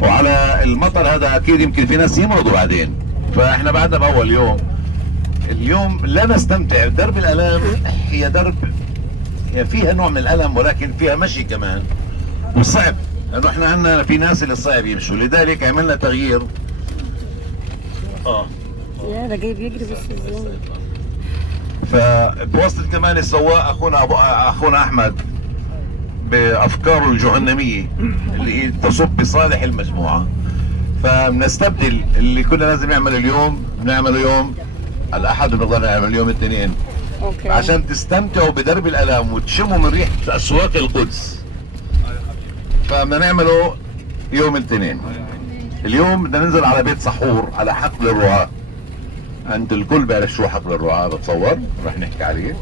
وعلى المطر هذا اكيد يمكن في ناس يمرضوا بعدين. فاحنا بعدنا باول يوم. اليوم لا نستمتع. درب الالام هي درب، هي فيها نوع من الالم ولكن فيها مشي كمان وصعب، لانه احنا عندنا في ناس اللي صعب يمشوا، لذلك عملنا تغيير. يا ده جاي بيجري بس ازاي. فبواسطة كمان السواق اخونا احمد بافكاره الجهنميه اللي هي تصب بصالح المجموعه، فبنستبدل اللي كنا لازم نعمله اليوم بنعمله يوم الاحد وبنضل نعمل يوم الاثنين، اوكي، عشان تستمتعوا بدرب الالام وتشموا من ريحه اسواق القدس. فبدنا نعمله يوم الاثنين. اليوم بدنا ننزل على بيت سحور على حقل الرعاة. عند الكل بيعرف شو حقل الرعاة بتصور، رح نحكي عليه.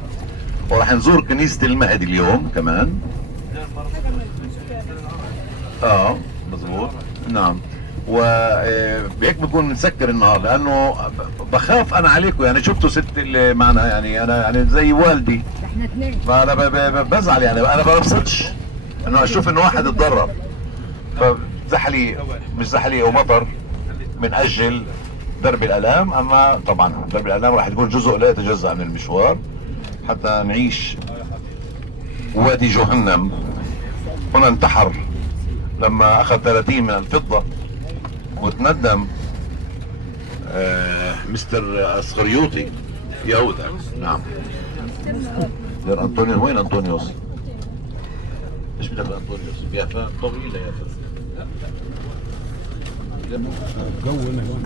ورح نزور كنيسة المهدي اليوم كمان. مظبوط، نعم. وهيك بكون مسكر النهار، لانه بخاف انا عليكم. يعني شفتوا ست اللي معنا، يعني انا يعني زي والدي، احنا اثنين، فانا بزعل. يعني انا ما ببسطش انه اشوف انه واحد اتضرر. فزحلي مش زحلي ومطر من اجل درب الالام. اما طبعا درب الالام راح يكون جزء لا يتجزا من المشوار حتى نعيش وادي جهنم. هنا انتحر لما اخذ 30 من الفضة وتندم مستر اسخريوطي يهوذا. نعم. دير انطونيوس. وين انطونيوس؟ ايش بدك انطونيوس؟ يافا طويلة يافا.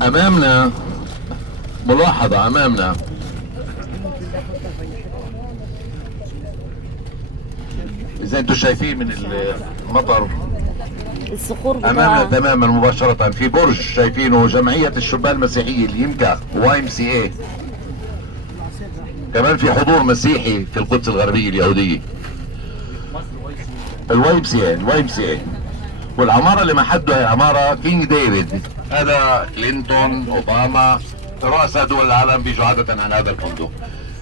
امامنا ملاحظة، امامنا اذا انتم شايفين من المطر الصخور امامنا بتاعها. تماما مباشرة في برج شايفينه جمعية الشبان المسيحية اليمكا YMCA. كمان في حضور مسيحي في القدس الغربية اليهودية. الYMCA. والعمارة اللي محدها هي عمارة كينج ديفيد. هذا كلينتون، اوباما، رؤساء دول العالم بيجوا عادة عن هذا الفندق.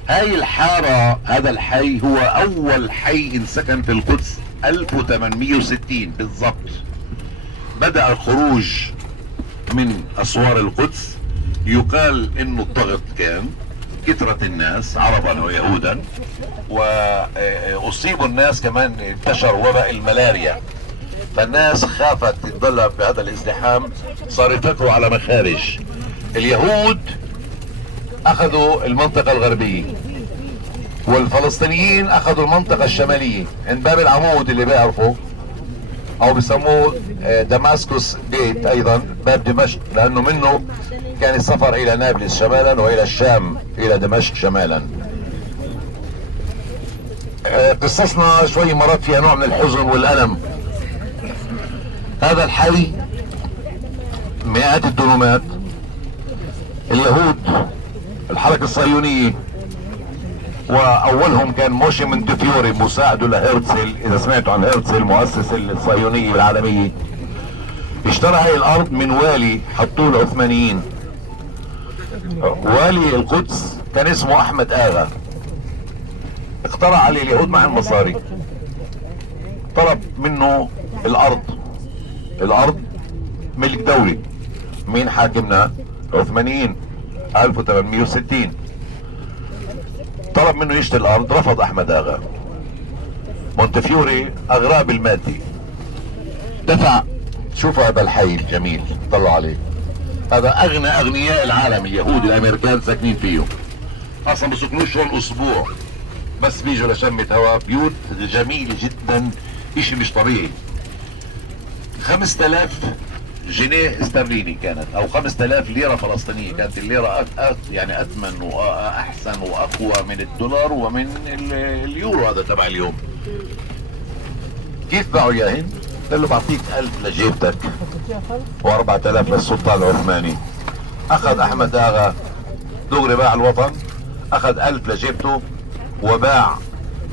هاي الحارة، هذا الحي هو اول حي انسكن في القدس 1860 بالضبط. بدأ الخروج من اسوار القدس. يقال انه الضغط كان كثرة الناس عربا ويهودا، واصيبوا الناس كمان، انتشر وباء الملاريا، فالناس خافت تتضلل بهذا الازدحام، صار يفكروا على مخارج. اليهود اخذوا المنطقة الغربية والفلسطينيين اخذوا المنطقة الشمالية عند باب العمود اللي بيعرفوا، او بسموه دماسكوس جيت، ايضا باب دمشق، لانه منه كان السفر الى نابلس شمالا والى الشام الى دمشق شمالا. قصصنا شوي مرات فيها نوع من الحزن والالم. هذا الحي مئات الدنومات. اليهود الحركة الصهيونية واولهم كان موشي منتفيوري مساعده لهرتزل. اذا سمعتوا عن هرتزل مؤسس الصهيونية العالمية، اشترى هاي الارض من والي حطوه العثمانيين. والي القدس كان اسمه احمد اغا. اقترع عليه اليهود مع المصاري، طلب منه الارض ملك دولي. مين حاكمنا؟ العثمانيين 1860. طلب منه يشتري الارض، رفض احمد اغا. مونتفيوري اغراه بالمادي، دفع. شوف هذا الحي الجميل، طلعوا عليه. هذا اغنى اغنياء العالم، اليهود الامريكان ساكنين فيه. اصلا بسكنوش هون اسبوع، بس بيجوا لشمة هواء. بيوت جميلة جدا، اشي مش طبيعي. 5000 جنيه استرليني كانت، او 5000 ليرة فلسطينية. كانت الليرة يعني اثمن واحسن واقوى من الدولار ومن اليورو هذا تبع اليوم. كيف باعوا اياهن؟ قال له بعطيك 1000 لجيبتك و4000 للسلطان العثماني. اخذ احمد اغا دغري باع الوطن، اخذ 1000 لجيبته وباع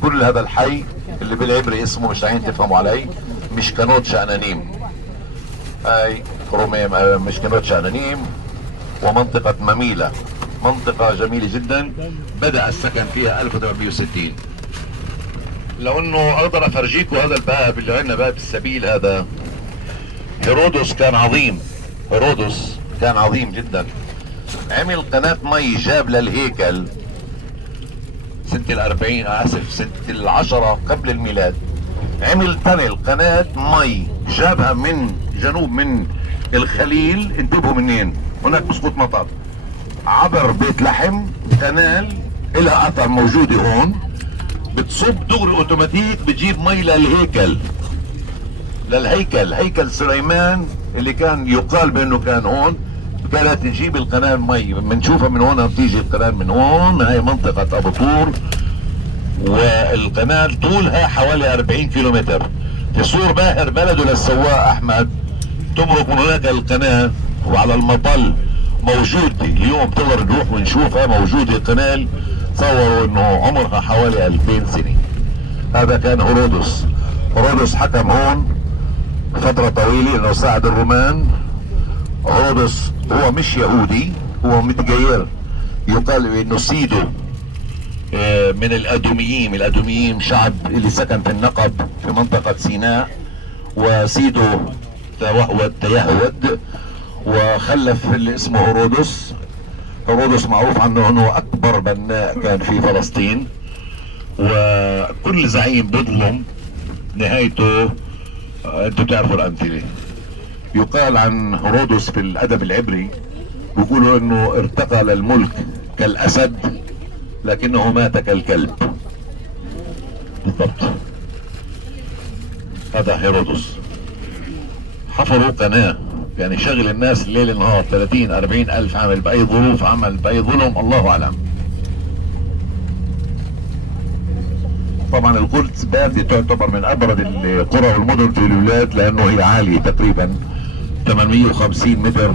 كل هذا الحي اللي بالعبري اسمه، مش عايزين تفهموا علي، مشكنوت شأنانيم. هاي روميم مشكنوت شأنانيم ومنطقة مميلة، منطقة جميلة جدا. بدأ السكن فيها 1860. لو انه اقدر افرجيكم هذا الباب اللي عندنا، باب السبيل هذا، هيرودس كان عظيم، هيرودس كان عظيم جدا. عمل قناة مي، جاب للهيكل سنة ال40، اسف سنة ال10 قبل الميلاد. عمل تنل قناة مي جابها من جنوب من الخليل، انتبهوا منين، هناك بسقط مطر، عبر بيت لحم، قنال الها اثر موجودة هون، بتصب دغري اوتوماتيك بتجيب مي للهيكل، هيكل سليمان اللي كان يقال بانه كان هون. كانت تجيب القناة مي، بنشوفها من هون، بتيجي القناة من هون، هاي منطقة ابو طور، والقناة طولها حوالي 40 كيلومتر. في سور باهر بلده للسواق احمد تمرق من هناك القناة، وعلى المطل موجود اليوم، تقدر نروح ونشوفها، موجودة قناة تصوروا انه عمرها حوالي 2000 سنة. هذا كان هيرودس حكم هون فترة طويلة انه ساعد الرومان. هيرودس هو مش يهودي، هو متغير، يقال انه سيده من الادوميين شعب اللي سكن في النقب في منطقة سيناء، وسيده تيهود وخلف اللي اسمه هيرودس. هيرودس معروف عنه انه اكبر بناء كان في فلسطين، وكل زعيم بيظلم نهايته انتوا بتعرفوا الامثله. يقال عن هيرودس في الادب العبري، بيقولوا انه ارتقى للملك كالاسد لكنه مات كالكلب. بالضبط، هذا هيرودس. حفروا قناة يعني شغل الناس الليل نهار 30 40 الف، عمل باي ظروف، عمل باي ظلم، الله اعلم. طبعا القدس باتي تعتبر من ابرد القرى والمدن في البلاد، لانه هي عالية تقريبا 850 متر.